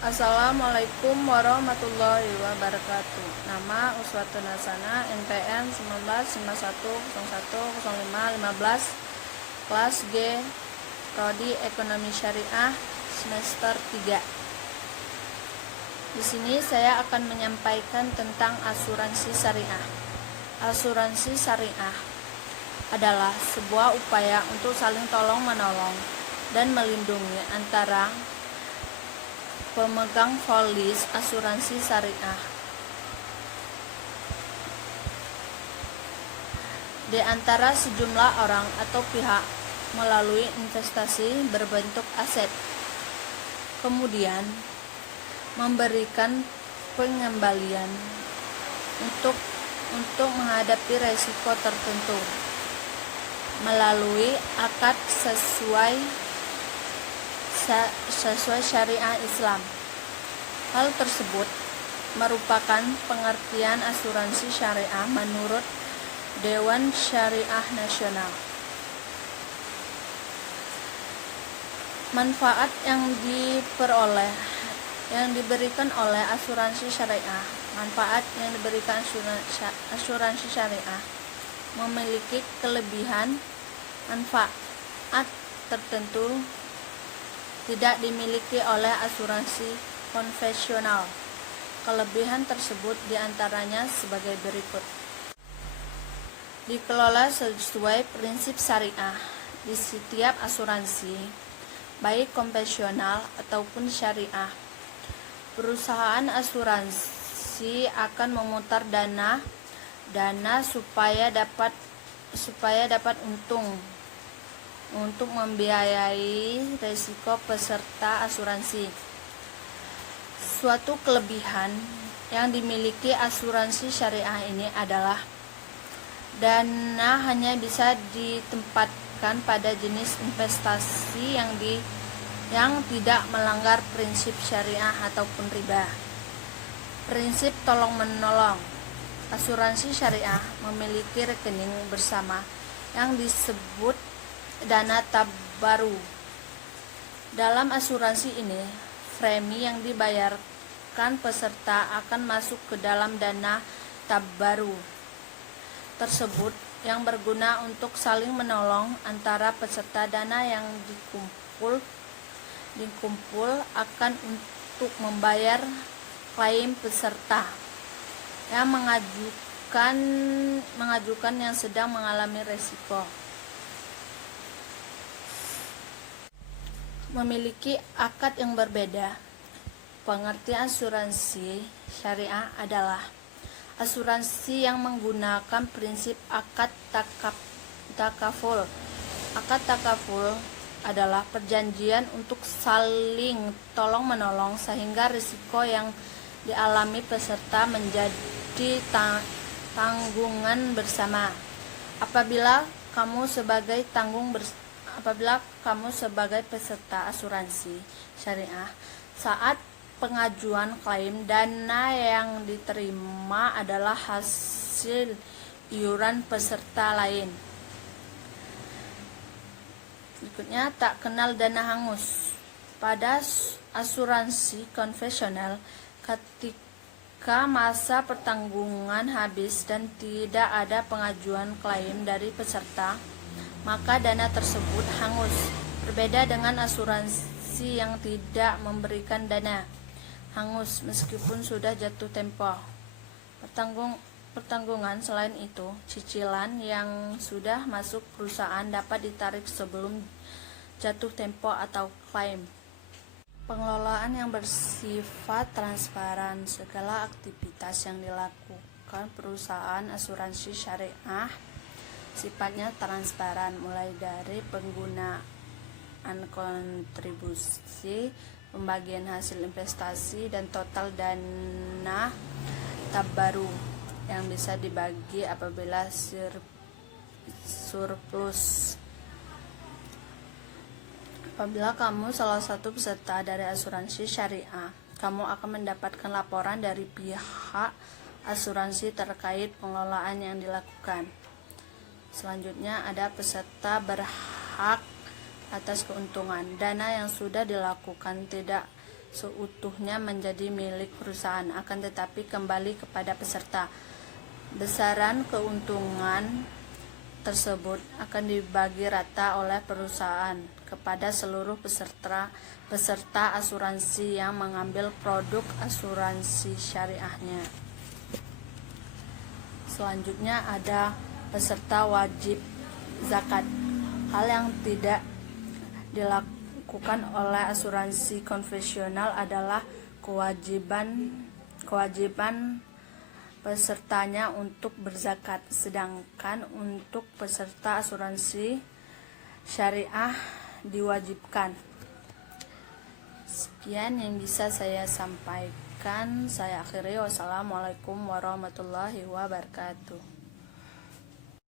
Assalamualaikum warahmatullahi wabarakatuh. Nama Uswatun Hasanah, NPM 1951010515, kelas G, Prodi Ekonomi Syariah, semester 3. Di sini saya akan menyampaikan tentang asuransi syariah. Asuransi syariah adalah sebuah upaya untuk saling tolong-menolong dan melindungi antara pemegang polis asuransi syariah di antara sejumlah orang atau pihak melalui investasi berbentuk aset, kemudian memberikan pengembalian untuk menghadapi resiko tertentu melalui akad sesuai syariah Islam. Hal tersebut merupakan pengertian asuransi syariah menurut Dewan Syariah Nasional. Manfaat yang diberikan oleh asuransi syariah. Manfaat yang diberikan asuransi syariah memiliki kelebihan manfaat tertentu tidak dimiliki oleh asuransi konvensional. Kelebihan tersebut diantaranya sebagai berikut. Dikelola sesuai prinsip syariah. Di setiap asuransi, baik konvensional ataupun syariah, perusahaan asuransi akan memutar dana supaya dapat untung untuk membiayai risiko peserta asuransi. Suatu kelebihan yang dimiliki asuransi syariah ini adalah dana hanya bisa ditempatkan pada jenis investasi yang tidak melanggar prinsip syariah ataupun riba. Prinsip tolong-menolong. Asuransi syariah memiliki rekening bersama yang disebut dana tabaru. Dalam asuransi ini, premi yang dibayarkan peserta akan masuk ke dalam dana tabaru tersebut yang berguna untuk saling menolong antara peserta. Dana yang dikumpul akan untuk membayar klaim peserta yang mengajukan yang sedang mengalami resiko. Memiliki akad yang berbeda. Pengertian asuransi syariah adalah asuransi yang menggunakan prinsip akad takaful. Akad takaful adalah perjanjian untuk saling tolong-menolong sehingga risiko yang dialami peserta menjadi tanggungan bersama. Apabila kamu sebagai peserta asuransi syariah, saat pengajuan klaim, dana yang diterima adalah hasil iuran peserta lain. Berikutnya, tak kenal dana hangus. Pada asuransi konvensional, ketika masa pertanggungan habis dan tidak ada pengajuan klaim dari peserta, maka dana tersebut hangus. Berbeda dengan asuransi yang tidak memberikan dana hangus meskipun sudah jatuh tempo pertanggungan. Selain itu, cicilan yang sudah masuk perusahaan dapat ditarik sebelum jatuh tempo atau klaim. Pengelolaan yang bersifat transparan. Segala aktivitas yang dilakukan perusahaan asuransi syariah sifatnya transparan, mulai dari penggunaan kontribusi, pembagian hasil investasi, dan total dana tabaru yang bisa dibagi apabila surplus. Apabila kamu salah satu peserta dari asuransi syariah, kamu akan mendapatkan laporan dari pihak asuransi terkait pengelolaan yang dilakukan. Selanjutnya ada peserta berhak atas keuntungan. Dana yang sudah dilakukan tidak seutuhnya menjadi milik perusahaan, akan tetapi kembali kepada peserta. Besaran keuntungan tersebut akan dibagi rata oleh perusahaan kepada seluruh peserta asuransi yang mengambil produk asuransi syariahnya. Selanjutnya ada peserta wajib zakat. Hal yang tidak dilakukan oleh asuransi konvensional adalah kewajiban pesertanya untuk berzakat, sedangkan untuk peserta asuransi syariah diwajibkan. Sekian yang bisa saya sampaikan. Saya akhiri. Wassalamualaikum warahmatullahi wabarakatuh.